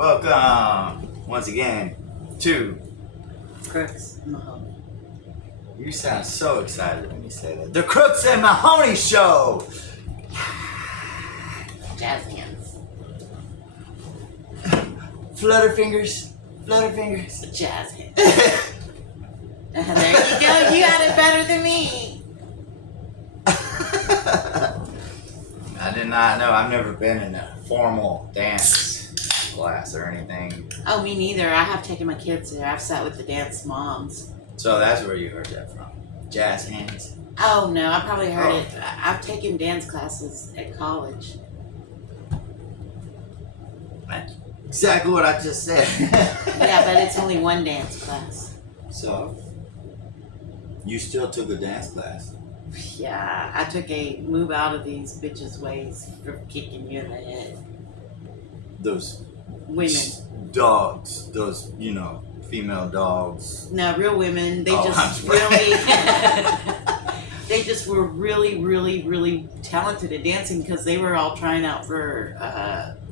Welcome once again to. Crooks and Mahoney. You sound so excited when you say that. The Crooks and Mahoney Show! Jazz hands. Flutterfingers. Flutterfingers. Jazz hands. There you go. You got it better than me. I did not know. I've never been in a formal dance class or anything. Oh, me neither. I have taken my kids there. I've sat with the dance moms. So that's where you heard that from. Jazz hands. Oh, no. I probably heard it. I've taken dance classes at college. That's exactly what I just said. Yeah, but it's only one dance class. So, you still took a dance class? Yeah, I took a move out of these bitches' ways for kicking you in the head. Those Women. dogs, those, female dogs. No, real women. They Oh, just I'm really, they just were really, really, really talented at dancing because they were all trying out for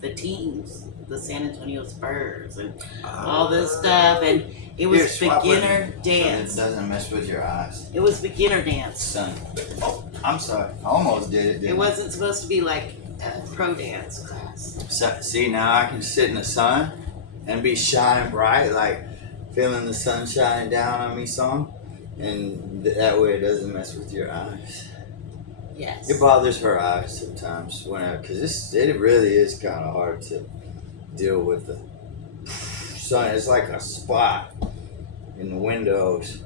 the teams, the San Antonio Spurs, and all this stuff. And it was beginner dance. So it doesn't mess with your eyes. It was beginner dance. Son. Oh, I'm sorry. I almost did it. It wasn't supposed to be like a pro dance class. So, see, now I can sit in the sun and be shining bright, like feeling the sun shining down on me some. And that way it doesn't mess with your eyes. Yes. It bothers her eyes sometimes because it really is kind of hard to deal with the sun. It's like a spot in the windows,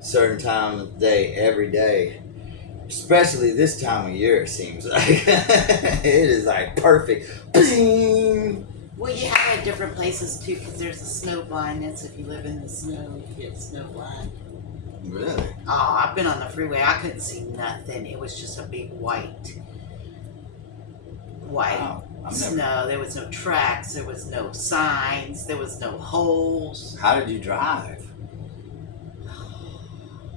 certain time of day, every day. Especially this time of year, it seems like. It is like perfect. Bing! Well, you have it at different places too, because there's a snow blindness. If you live in the snow, you get snow blind. Really? Oh, I've been on the freeway. I couldn't see nothing. It was just a big white Wow. snow. There was no tracks. There was no signs. There was no holes. How did you drive?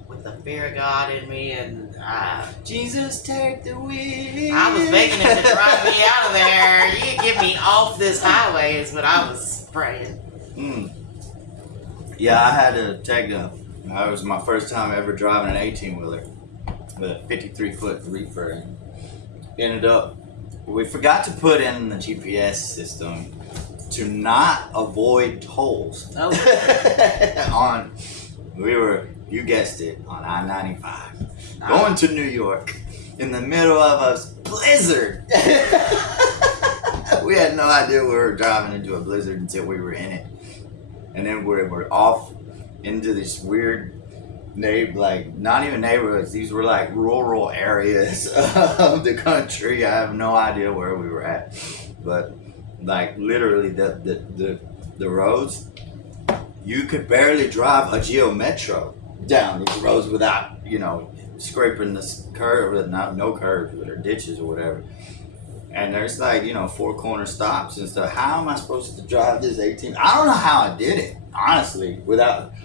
With the fear of God in me, and Jesus, take the wheel. I was begging him to drive me out of there. You get me off this highway is what I was praying. Yeah, I had to take that was my first time ever driving an 18-wheeler with a 53-foot reefer. And ended up, we forgot to put in the GPS system to not avoid tolls. Oh. You guessed it, on I-95, going to New York in the middle of a blizzard. We had no idea we were driving into a blizzard until we were in it. And then we're off into this weird not even neighborhoods. These were like rural areas of the country. I have no idea where we were at, but like literally the roads, you could barely drive a Geo Metro down these roads without scraping the curve, no curves or ditches or whatever. And there's four corner stops and stuff. How am I supposed to drive this 18? I don't know how I did it, honestly.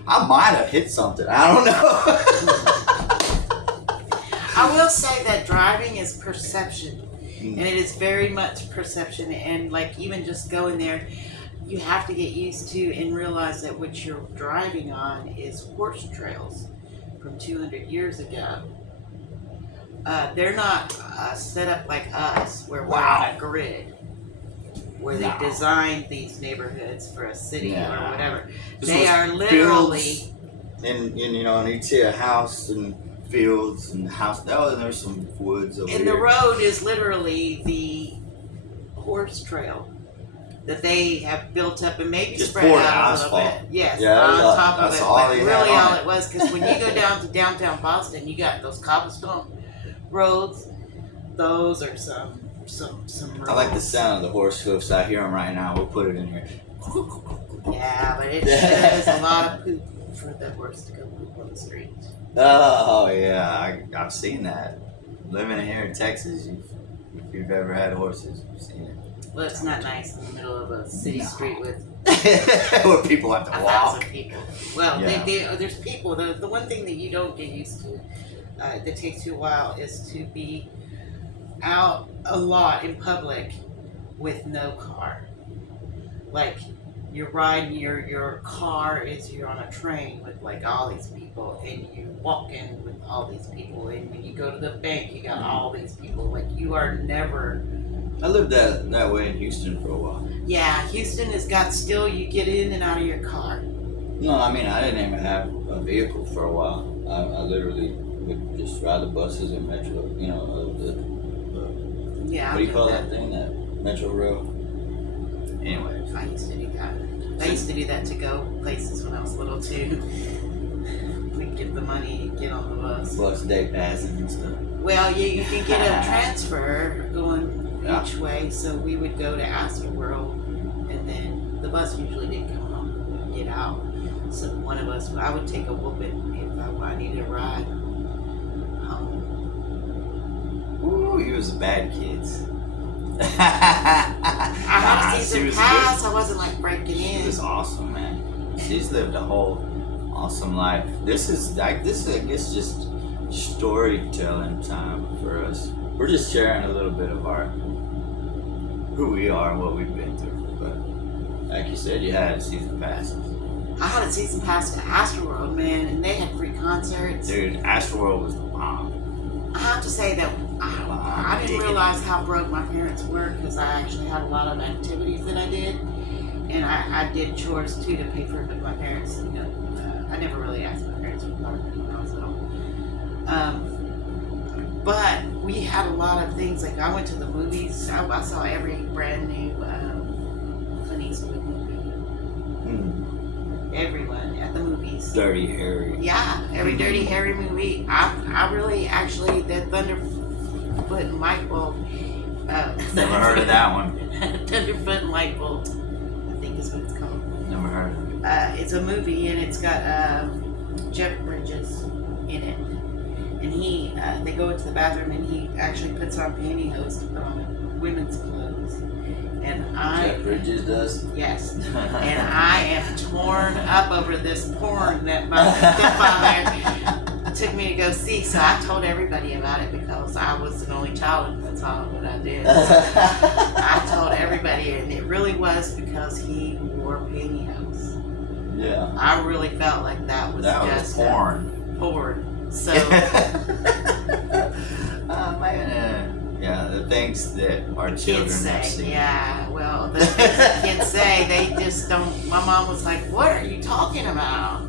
I might have hit something. I don't know. I will say that driving is perception, and it is very much perception. And even just going there, you have to get used to and realize that what you're driving on is horse trails from 200 years ago. They're not set up like us, where we're on a grid, where they designed these neighborhoods for a city or whatever. They are literally. And you see a house and fields and house. Oh, and there's some woods over here. And the road is literally the horse trail that they have built up and maybe just spread out asphalt. A little bit. Yes, yeah, on top of that's it. all But really all it it was, because when you go down to downtown Boston, you got those cobblestone roads. Those are some roads. I like the sound of the horse hoofs. I hear them right now. We'll put it in here. Yeah, but it sure is a lot of poop for the horse to go poop on the street. Oh yeah, I've seen that. Living here in Texas, if you've ever had horses, you've seen it. Well, it's not nice in the middle of a city street with where people have to 1,000 walk. people. Well, Yeah. there's people. The one thing that you don't get used to, that takes you a while, is to be out a lot in public with no car. like you're riding your car is you're on a train with like all these people, and you walk in with all these people, and when you go to the bank you got all these people. Like you are never. I lived that way in Houston for a while. Yeah, Houston has got still you get in and out of your car. No, I mean I didn't even have a vehicle for a while. I literally would just ride the buses and metro. You know, Yeah. what do you call that thing? That Metro Rail. Anyways, I used to do that. I used to do that to go places when I was little too. We'd get the money and get on the bus. bus day passes and stuff. Well, you can get a transfer going Yeah. each way, so we would go to Astroworld, and then the bus usually didn't come home and get out. So one of us, I would take a whooping if I needed a ride home. Ooh, you was bad kids. I had a She season was pass. I wasn't like breaking She in. was awesome, man. She's lived a whole awesome life. This is I guess just storytelling time for us. We're just sharing a little bit of who we are and what we've been through. But like you said, you had season passes. I had a season pass to Astroworld, man, and they had free concerts. Dude, Astroworld was the bomb. I have to say that I didn't realize how broke my parents were, because I actually had a lot of activities that I did, and I did chores too to pay for it. But my parents, you know, I never really asked my parents for money when I was little. But we had a lot of things. Like I went to the movies. I saw every brand new Clint Eastwood movie. Everyone at the movies. Dirty Harry. Yeah, every Dirty Harry movie. I really actually the Thunderfoot and Lightbolt. Never heard of that one. Thunderfoot and Lightbolt, I think is what it's called. Never heard of it. It's a movie, and it's got Jeff Bridges in it, and they go into the bathroom, and he actually puts on pantyhose to put on women's clothes, and Jeff Bridges does? Yes. And I am torn up over this porn that my stepfather took me to go see. So I told everybody about it because I was an only child, and that's all what I did. I told everybody, and it really was because he wore pantyhose. Yeah. I really felt like that was just porn. Porn. So. Yeah, the things that our children Kids have say, seen. yeah, well, the things the kids say, they just don't. My mom was like, "What are you talking about?"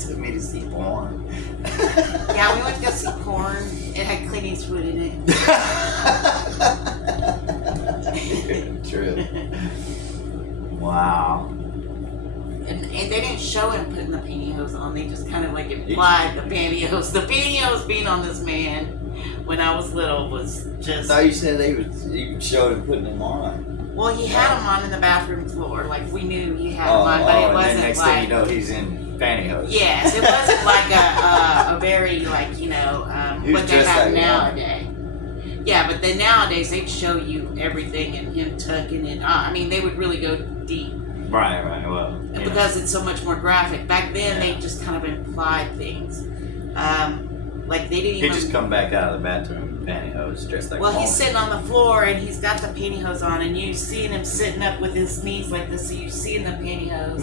Took me to see porn. Yeah, we went to go see porn. It had Clint Eastwood in it. True. Wow. And they didn't show him putting the pantyhose on. They just kind of like implied the pantyhose. The pantyhose being on this man when I was little was just. I thought you said you showed him putting them on. Well, he had them on in the bathroom floor. Like we knew he had them Oh, on, but it and wasn't then next like. thing you know, he's in pantyhose. Yes, it wasn't like a very like what they have nowadays. Yeah, but then nowadays they'd show you everything and him tucking it. I mean, they would really go deep. Right. Well, Because it's so much more graphic. Back then, they just kind of implied things. Like they didn't even. He just come back out of the bathroom in pantyhose, dressed like. Well, he's sitting on the floor and he's got the pantyhose on, and you seeing him sitting up with his knees like this, so you're seeing the pantyhose,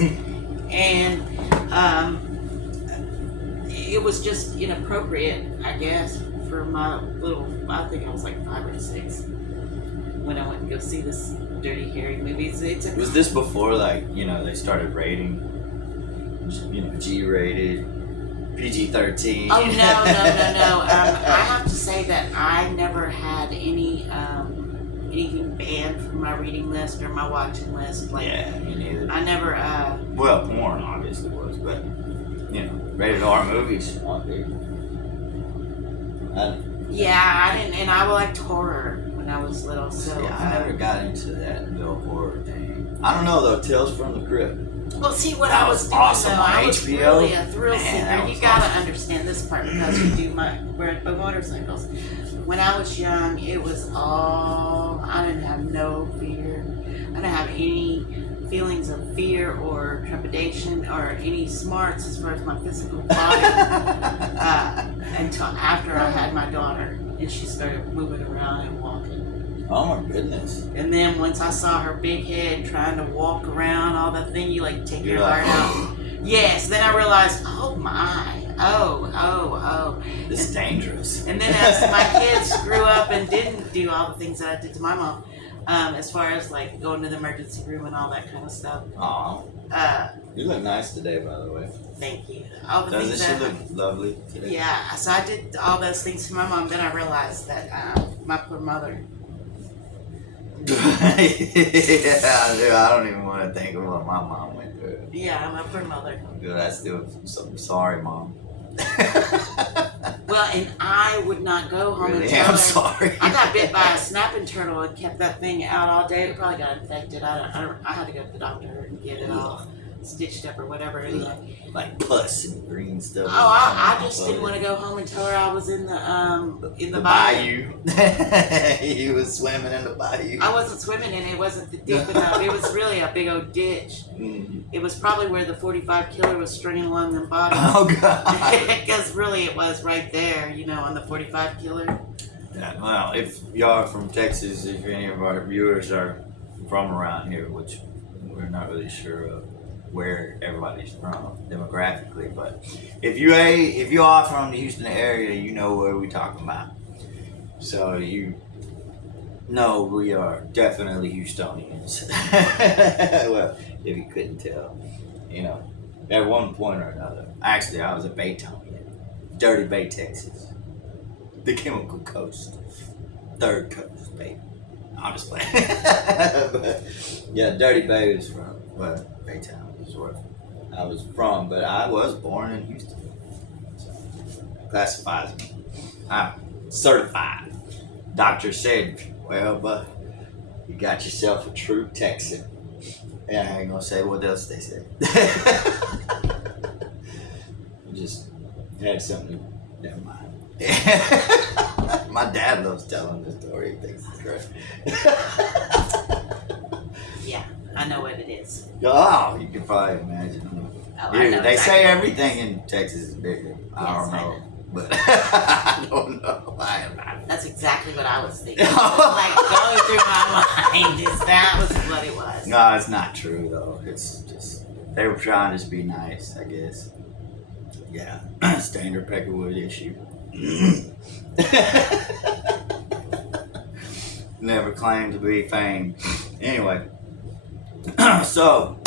and it was just inappropriate, I guess, for my little. I think I was like 5 or 6 when I went to go see this Dirty Harry movie. Was this before they started rating? G-rated. PG-13. Oh no! I have to say that I never had anything banned from my reading list or my watching list. Like, yeah, me neither. I never. Well, porn obviously was, but rated R movies. Yeah, I didn't, and I liked horror when I was little. So yeah, I never got into that horror thing. I don't know though. Tales from the Crypt. Well, see what That I was was doing awesome though. on I was HBO. really a thrill Man, seeker. that You was gotta awesome. understand this part because you do my motorcycles. When I was young, it was all. I didn't have no fear. I didn't have any feelings of fear or trepidation or any smarts as far as my physical body until after I had my daughter and she started moving around and walking. Oh my goodness. And then once I saw her big head trying to walk around, all that thing, you like take You're your like, heart out. Yes, then I realized, oh my, oh. This is dangerous. And then as my kids grew up and didn't do all the things that I did to my mom, as far as like going to the emergency room and all that kind of stuff. Aw. You look nice today, by the way. Thank you. All the Doesn't things she that. look lovely today? Yeah, so I did all those things to my mom. Then I realized that my poor mother. Yeah, dude, I don't even want to think of what my mom went through. Yeah, my poor mother. Dude, I still, I'm sorry, Mom. Well, and I would not go home Really, until I'm sorry. I got bit by a snapping turtle and kept that thing out all day. It probably got infected. I had to go to the doctor and get it all stitched up or whatever. Anyway. Like pus and green stuff. Oh, I just didn't want to go home and tell her I was in the bayou. You was swimming in the bayou. I wasn't swimming in it. It wasn't the deep enough. It was really a big old ditch. Mm. It was probably where the 45 killer was stringing along the bottom. Oh God. Because really it was right there, on the 45 killer. Yeah, well, if y'all are from Texas, if any of our viewers are from around here, which we're not really sure of where everybody's from demographically, but if you are from the Houston area, you know where we talking about. So you know we are definitely Houstonians. Well, if you couldn't tell, at one point or another. Actually, I was a Baytonian, Dirty Bay, Texas, the Chemical Coast, Third Coast, baby. I'm just playing. But yeah, Dirty Bay is from Baytown. Where I was from, but I was born in Houston. So classifies me. I'm certified. Doctor said, well, but you got yourself a true Texan. And I ain't gonna say what else they said. Just had something, never mind. My dad loves telling this story. He thinks it's great. Yeah, I know what it is. Oh, you can probably imagine. Oh, Dude, I know they say exactly. everything in Texas is bigger. I Yes, don't I know. know. But I don't know. That's exactly what I was thinking. Like going through my mind is that was what it was. No, it's not true though. It's just they were trying to just be nice, I guess. Yeah, standard Peckerwood issue. Never claimed to be famed. Anyway, so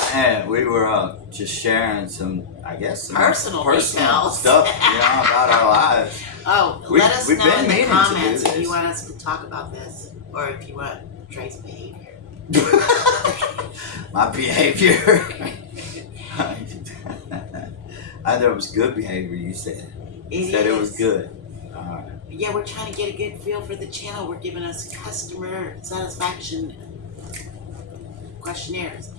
we were just sharing some, I guess, some Personal details. stuff, about our lives. Oh, We've- let us we've know been in the meaning to comments do if you this. want us to talk about this or if you want Trey's behavior. My behavior. I thought it was good behavior. You said. You said it was good. All right. Yeah, we're trying to get a good feel for the channel. We're giving us customer satisfaction questionnaires.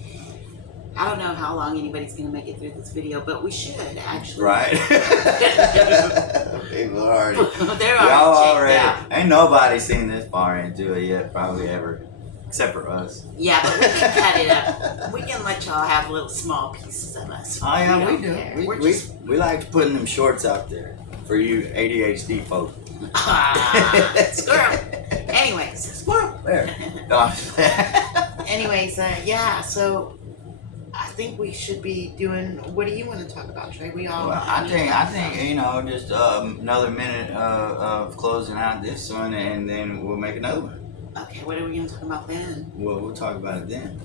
I don't know how long anybody's going to make it through this video, but we should actually. Right. People already. They're Y'all already checked out. Ain't nobody seen this far into it yet, probably ever, except for us. Yeah, but we can cut it up. We can let y'all have little small pieces of us. Oh yeah, we don't do. care. We, We're we, just we like putting them shorts out there for you ADHD folks. squirrel. Anyways, Squirrel. There. anyways, yeah. So I think we should be doing. What do you want to talk about, Trey? We all. Well, I think just another minute of closing out this one, and then we'll make another one. Okay, what are we going to talk about then? Well, we'll talk about it then.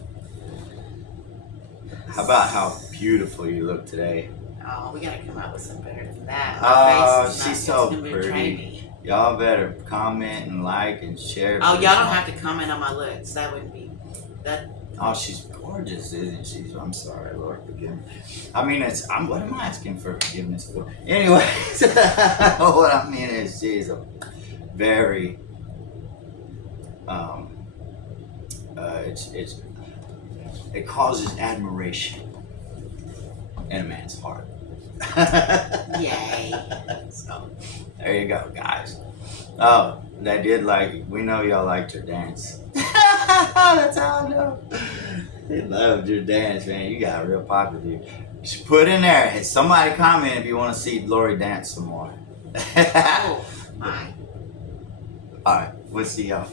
How about how beautiful you look today? Oh, we gotta come up with something better than that. My face is she's not so gonna betray pretty. me. Y'all better comment and like and share. Oh, y'all don't have to comment on my looks. That wouldn't be that. Oh, she's gorgeous, isn't she? I'm sorry, Lord, forgive me. I mean, what am I asking for forgiveness for? Anyways, what I mean is she's a very, it causes admiration in a man's heart. Yay. So, there you go, guys. Oh, they did we know y'all liked her dance. That's how I know. They loved your dance, man. You got real popular, dude. Just put in there. Somebody comment if you want to see Lori dance some more. Oh, my. Alright, we'll see y'all.